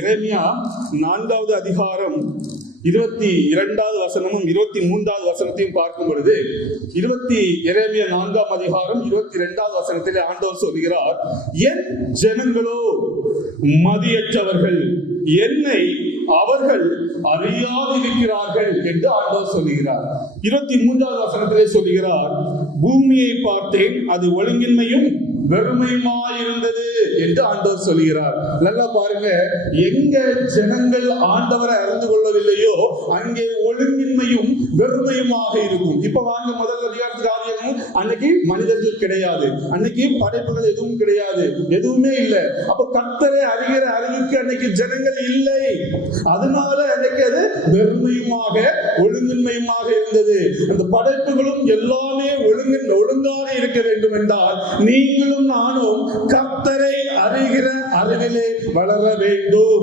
எரேமியா 4வது அதிகாரம் 22வது வசனமும் 23வது வசனத்தையும் பார்க்கும் பொழுது எரேமியா 4ஆம் அதிகாரம் 22வது வசனத்திலே ஆண்டவர் சொல்கிறார், என் ஜனங்களோ மதியற்றவர்கள், என்னை அவர்கள் அறியாதிருக்கிறார்கள் என்று ஆண்டவர் சொல்கிறார். 23வது வசனத்திலே சொல்கிறார், பூமியை பார்த்தேன், அது ஒழுங்கின்மையும் வெறுமையுமாயிருந்தது என்று ஆண்டவர் சொல்கிறார். நல்லா பாருங்க, எங்க ஜனங்கள் ஆண்டவரை அறிந்து கொள்ளவில்லையோ அங்கே ஒழுங்கின்மையும் வெறுமையுமாக இருக்கும். இப்ப வாங்க முதல் அதிகாரத்துக்கு ஆதியாகமம், அன்னைக்கு மனிதர்கள் கிடையாது, அன்னைக்கு படைப்புகள் எதுவும் கிடையாது, எதுவுமே இல்லை. அப்ப கர்த்தரை அறிகிற அறிவுக்கு அன்னைக்கு ஜனங்கள் இல்லை. அதனால அன்னைக்கு அது வெறுமையுமாக ஒழுங்கின்மையுமாக இருந்தது. அந்த படைப்புகளும் எல்லாமே ஒழுங்காக இருக்க வேண்டும் என்றால் நீங்களும் நானும் கர்த்தரை அறிகிற அறிவிலே வளர வேண்டும்.